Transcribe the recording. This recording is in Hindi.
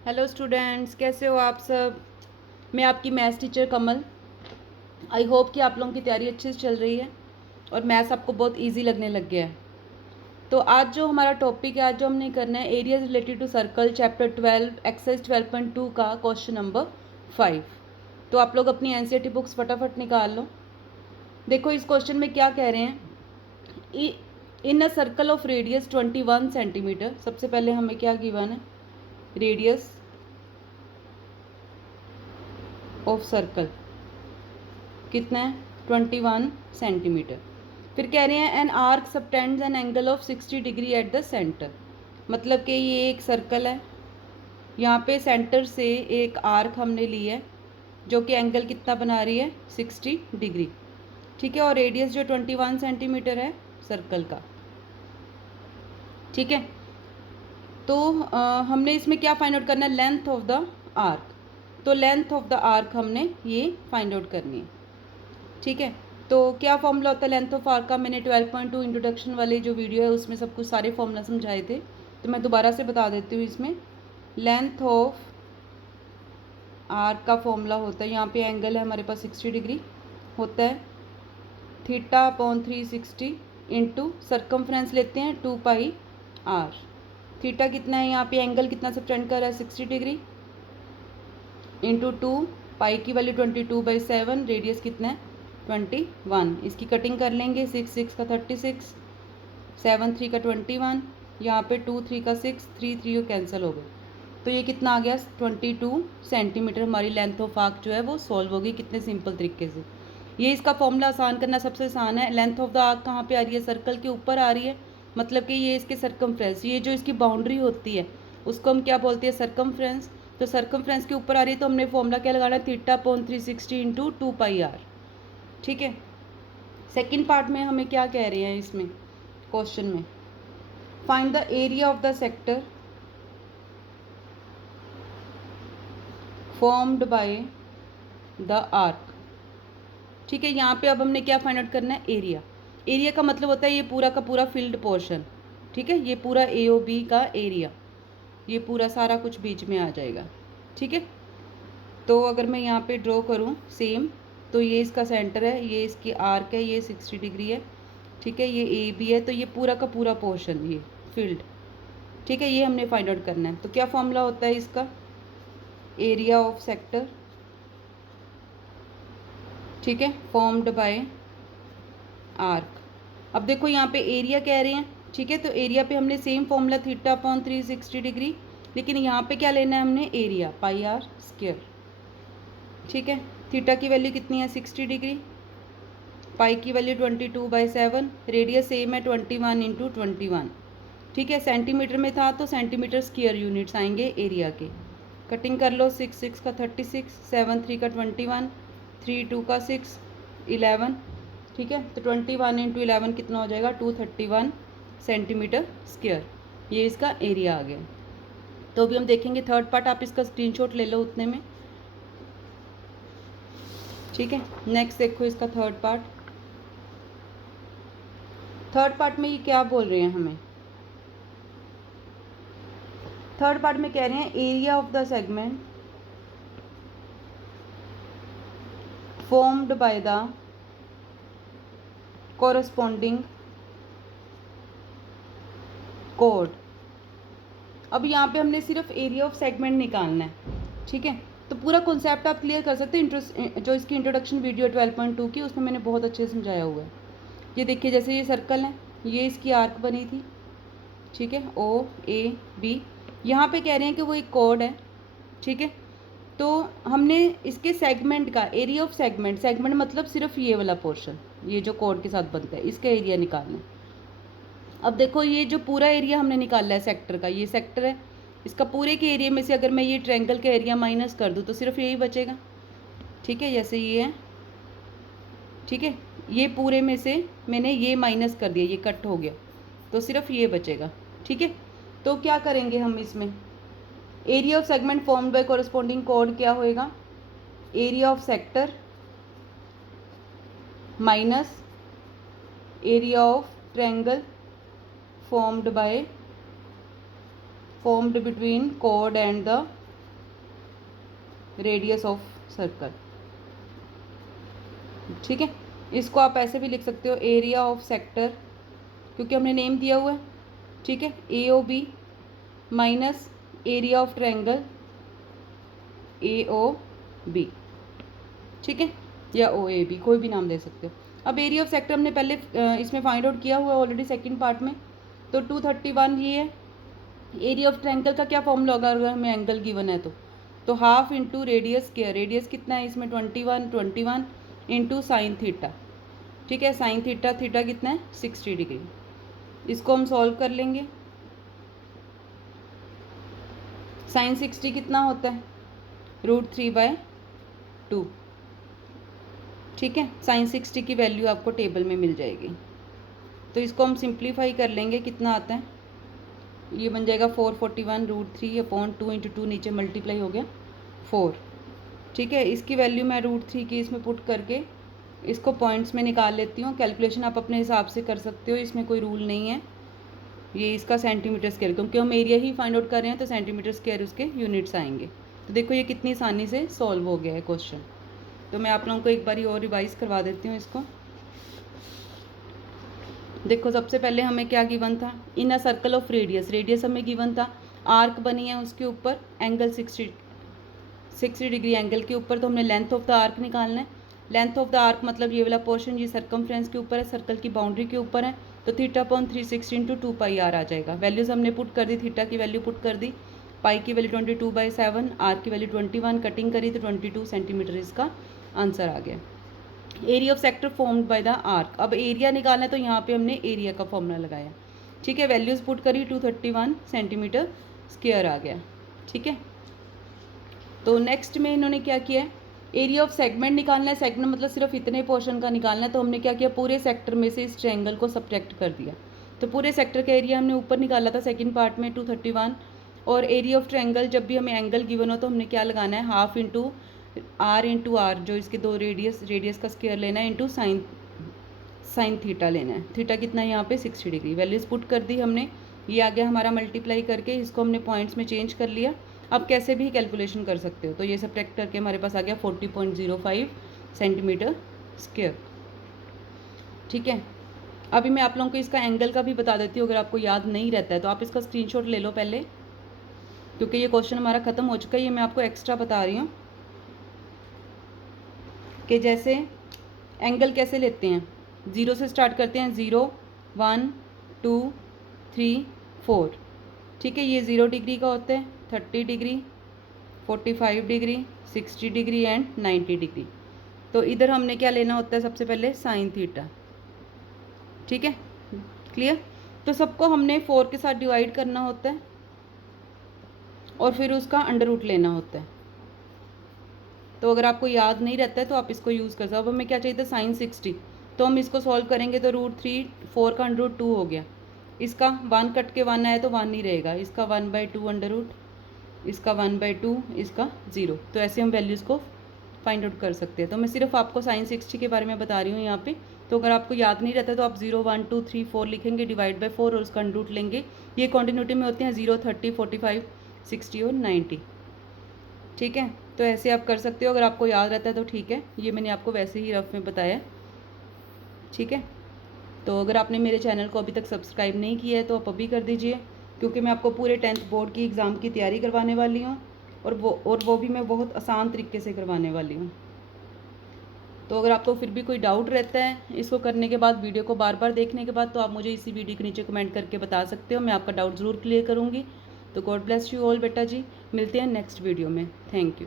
हेलो स्टूडेंट्स, कैसे हो आप सब। मैं आपकी maths teacher Kamal. I hope कि आप लोगों की तैयारी अच्छे से चल रही है और मैथ्स आपको बहुत इजी लगने लग गया है। तो आज जो हमारा टॉपिक है, आज जो हमने करना है areas related to circle chapter 12 exercise 12.2 का क्वेश्चन नंबर 5। तो आप लोग अपनी एनसीईआरटी बुक्स फटाफट निकाल लो। देखो इस क्वेश्चन में क्या कह रहे हैं। In a circle of radius 21 centimetre. सबसे पहले हमें क्या गिवन है, रेडियस ऑफ सर्कल कितना है 21 सेंटीमीटर। फिर कह रहे हैं an arc subtends an angle of 60 degree at the centre. मतलब कि ये एक सर्कल है, यहाँ पे सेंटर से एक आर्क हमने ली है जो कि एंगल कितना बना रही है 60 डिग्री। ठीक है, और रेडियस जो 21 सेंटीमीटर है सर्कल का। ठीक है, तो हमने इसमें क्या फाइंड आउट करना है, लेंथ ऑफ द आर्क। तो लेंथ ऑफ द आर्क हमने ये फाइंड आउट करनी है। ठीक है, तो क्या फॉर्मूला होता है लेंथ ऑफ आर्क का। मैंने 12.2 इंट्रोडक्शन वाले जो वीडियो है उसमें सब कुछ सारे फॉर्मूला समझाए थे, तो मैं दोबारा से बता देती हूँ। इसमें लेंथ ऑफ आर्क का फॉर्मूला होता है, यहाँ पे एंगल है हमारे पास 60 डिग्री होता है, थीटा अपॉन 360 इंटू सर्कमफ्रेंस लेते हैं 2 पाई आर। थीटा कितना है, यहाँ पे एंगल कितना सब्टेंड कर रहा है 60 डिग्री इंटू 2 पाई की वैल्यू 22/7, रेडियस कितना है 21। इसकी कटिंग कर लेंगे, 6 6 का 36, 7 3 का 21, यहाँ पे 2 3 का 6, 3 3 कैंसिल हो गए। तो ये कितना आ गया 22 सेंटीमीटर। हमारी लेंथ ऑफ आर्क जो है वो सॉल्व होगी कितने सिंपल तरीके से। ये इसका फॉर्मूला आसान करना सबसे आसान है। लेंथ ऑफ द आर्क कहाँ पे आ रही है, सर्कल के ऊपर आ रही है, मतलब कि ये इसके सर्कमफ्रेंस, ये जो इसकी बाउंड्री होती है उसको हम क्या बोलते हैं सर्कमफ्रेंस। तो सर्कमफ्रेंस के ऊपर आ रही है, तो हमने फॉर्मूला क्या लगाना है, theta upon 360 into 2 pi r. ठीक है, सेकेंड पार्ट में हमें क्या कह रहे हैं इसमें क्वेश्चन में, find the area of the sector formed by the arc. ठीक है, यहाँ पे अब हमने क्या फाइंड आउट करना है, एरिया। एरिया का मतलब होता है ये पूरा का पूरा फील्ड पोर्शन। ठीक है, ये पूरा ए ओ बी का एरिया, ये पूरा सारा कुछ बीच में आ जाएगा। ठीक है, तो अगर मैं यहाँ पे ड्रॉ करूँ सेम, तो ये इसका सेंटर है, ये इसकी आर्क है, ये 60 डिग्री है। ठीक है, ये ए बी है, तो ये पूरा का पूरा पोर्शन ये फील्ड। ठीक है, ये हमने फाइंड आउट करना है। तो क्या फॉर्मूला होता है इसका, एरिया ऑफ सेक्टर, ठीक है, फॉर्म्ड बाय आर्क। अब देखो यहाँ पे एरिया कह रहे हैं, ठीक है, तो एरिया पे हमने same formula theta upon 360 degree, लेकिन यहाँ पे क्या लेना है हमने, एरिया पाई आर स्क्वायर। ठीक है, थीटा की वैल्यू कितनी है 60 डिग्री, पाई की वैल्यू 22/7, रेडियस सेम है 21 इंटू 21। ठीक है, सेंटीमीटर में था तो सेंटीमीटर स्क्वायर यूनिट्स आएंगे एरिया के। कटिंग कर लो, 6 6 का 36, 7 3 का 21, 3 2 का 6, 11। ठीक है, तो 21 इंटू 11 कितना हो जाएगा 231 सेंटीमीटर स्क्वायर। ये इसका एरिया आ गया। तो अभी हम देखेंगे थर्ड पार्ट, आप इसका स्क्रीनशॉट ले लो उतने में। ठीक है, नेक्स्ट देखो इसका थर्ड पार्ट। थर्ड पार्ट में ये क्या बोल रहे हैं हमें, थर्ड पार्ट में कह रहे हैं area of the segment formed by the corresponding code. अब यहाँ पे हमने सिर्फ एरिया ऑफ सेगमेंट निकालना है। ठीक है, तो पूरा कॉन्सेप्ट आप क्लियर कर सकते हो, जो इसकी इंट्रोडक्शन वीडियो 12.2 की उसमें मैंने बहुत अच्छे से समझाया हुआ है। ये देखिए, जैसे ये सर्कल है, ये इसकी आर्क बनी थी। ठीक है, ओ ए बी, यहाँ पे कह रहे हैं कि वो एक कोड है। ठीक है, तो हमने इसके सेगमेंट का एरिया ऑफ सेगमेंट, सेगमेंट मतलब सिर्फ ये वाला पोर्शन, ये जो कोड के साथ बनता है, इसका एरिया निकालना है। अब देखो ये जो पूरा एरिया हमने निकाला है सेक्टर का, ये सेक्टर है, इसका पूरे के एरिया में से अगर मैं ये ट्रायंगल का एरिया माइनस कर दूँ तो सिर्फ यही बचेगा। ठीक है, जैसे ये है, ठीक है, ये पूरे में से मैंने ये माइनस कर दिया, ये कट हो गया, तो सिर्फ ये बचेगा। ठीक है, तो क्या करेंगे हम इसमें, area of segment formed by corresponding code क्या होएगा, area of sector minus area of triangle formed between chord and the radius of circle. ठीक है, इसको आप ऐसे भी लिख सकते हो एरिया ऑफ सेक्टर, क्योंकि हमने नेम दिया हुआ है। ठीक है, AOB minus area of triangle AOB। ठीक है, या OAB, कोई भी नाम दे सकते हो। अब एरिया ऑफ सेक्टर हमने पहले इसमें फाइंड आउट किया हुआ है ऑलरेडी सेकंड पार्ट में, तो 231 ये है। एरिया ऑफ ट्रायंगल का क्या फॉर्मूला होगा अगर हमें एंगल गिवन है तो half into radius square. Radius कितना है इसमें 21 इंटू साइन थीटा। ठीक है, साइन थीटा, थीटा कितना है 60 डिग्री। इसको हम सॉल्व कर लेंगे। साइन 60 कितना होता है √3/2। ठीक है, साइन 60 की वैल्यू आपको टेबल में मिल जाएगी। तो इसको हम सिंप्लीफाई कर लेंगे, कितना आता है, ये बन जाएगा 441 √3/2 इंटू 2 नीचे मल्टीप्लाई हो गया 4। ठीक है, इसकी वैल्यू मैं √3 की इसमें पुट करके इसको पॉइंट्स में निकाल लेती हूँ। कैलकुलेशन आप अपने हिसाब से कर सकते हो, इसमें कोई रूल नहीं है। ये इसका सेंटीमीटर स्क्वायर, क्योंकि हम एरिया ही फाइंड आउट कर रहे हैं तो सेंटीमीटर स्क्वायर उसके यूनिट्स आएंगे। तो देखो ये कितनी आसानी से सॉल्व हो गया है क्वेश्चन। तो मैं आप लोगों को एक बारी और रिवाइज करवा देती हूँ इसको। देखो सबसे पहले हमें क्या गिवन था, in a circle of radius, radius हमें गिवन था, आर्क बनी है उसके ऊपर एंगल 60 डिग्री एंगल के ऊपर, तो हमने लेंथ ऑफ द आर्क निकालना है। लेंथ ऑफ द आर्क मतलब ये वाला पोर्शन, ये सर्कमफ्रेंस के ऊपर है, सर्कल की बाउंड्री के ऊपर है, तो θ/360 इंटू 2πr आ जाएगा। वैल्यूज़ हमने पुट कर दी, थीटा की वैल्यू पुट कर दी, पाई की वैल्यू 22/7, आर की वैल्यू 21, कटिंग करी तो 22 सेंटीमीटर इसका आंसर आ गया। Area of sector formed by the arc, अब एरिया निकालना है तो यहाँ पे हमने एरिया का फॉर्मूला लगाया। ठीक है, वैल्यूज़ पुट करी, 231 सेंटीमीटर स्क्वायर आ गया। ठीक है, तो नेक्स्ट में इन्होंने क्या किया है, एरिया ऑफ सेगमेंट निकालना है। सेगमेंट मतलब सिर्फ इतने पोर्शन का निकालना है, तो हमने क्या किया, पूरे सेक्टर में से इस ट्रायंगल को सब्ट्रैक्ट कर दिया। तो पूरे सेक्टर का एरिया हमने ऊपर निकाला था सेकंड पार्ट में 231, और एरिया ऑफ ट्रायंगल जब भी हमें एंगल गिवन हो तो हमने क्या लगाना है, हाफ इंटू R, जो इसके दो रेडियस का स्क्वायर लेना है, इंटू साइन थीटा लेना है। थीटा कितना है यहाँ पे 60 डिग्री। वैल्यूज़ पुट कर दी हमने, ये आ गया हमारा मल्टीप्लाई करके, इसको हमने पॉइंट्स में चेंज कर लिया। अब कैसे भी कैलकुलेशन कर सकते हो, तो ये सब्ट्रैक्ट करके हमारे पास आ गया 40.05 सेंटीमीटर स्क्वायर। ठीक है, अभी मैं आप लोगों को इसका एंगल का भी बता देती हूँ, अगर आपको याद नहीं रहता है तो आप इसका स्क्रीनशॉट ले लो पहले, क्योंकि ये क्वेश्चन हमारा ख़त्म हो चुका है। ये मैं आपको एक्स्ट्रा बता रही हूँ कि जैसे एंगल कैसे लेते हैं, 0 से स्टार्ट करते हैं, 0 1 2 3 4। ठीक है, ये 0 डिग्री का होता है, 30 degree 45 degree 60 degree and 90 degree. तो इधर हमने क्या लेना होता है, सबसे पहले साइन थीटा। ठीक है, क्लियर। तो सबको हमने 4 के साथ डिवाइड करना होता है और फिर उसका अंडर रूट लेना होता है। तो अगर आपको याद नहीं रहता है तो आप इसको यूज़ कर सकते हो। अब हमें क्या चाहिए था, साइन 60, तो हम इसको सॉल्व करेंगे तो √3, 4 का अंडर रूट 2 हो गया, इसका 1 कट के 1 आया तो 1 नहीं रहेगा, इसका 1/2 अंडर रूट, इसका 1/2, इसका 0। तो ऐसे हम वैल्यूज़ को फाइंड आउट कर सकते हैं। तो मैं सिर्फ आपको साइन 60 के बारे में बता रही हूँ यहाँ पे। तो अगर आपको याद नहीं रहता तो आप 0 1 2 3 4 लिखेंगे, डिवाइड बाय 4 और उसका अंडर रूट लेंगे। ये कॉन्टिन्यूटी में होते हैं 0 30 45 60 और 90। ठीक है, तो ऐसे आप कर सकते हो, अगर आपको याद रहता है तो ठीक है। ये मैंने आपको वैसे ही रफ में बताया। ठीक है, तो अगर आपने मेरे चैनल को अभी तक सब्सक्राइब नहीं किया है तो आप अभी कर दीजिए, क्योंकि मैं आपको पूरे 10th बोर्ड की एग्ज़ाम की तैयारी करवाने वाली हूँ, और वो भी मैं बहुत आसान तरीके से करवाने वाली हूँ। तो अगर आपको फिर भी कोई डाउट रहता है इसको करने के बाद, वीडियो को बार बार देखने के बाद, तो आप मुझे इसी वीडियो के नीचे कमेंट करके बता सकते हो, मैं आपका डाउट ज़रूर क्लियर करूँगी। तो गॉड ब्लेस यू ऑल बेटा जी, मिलते हैं नेक्स्ट वीडियो में। Thank you.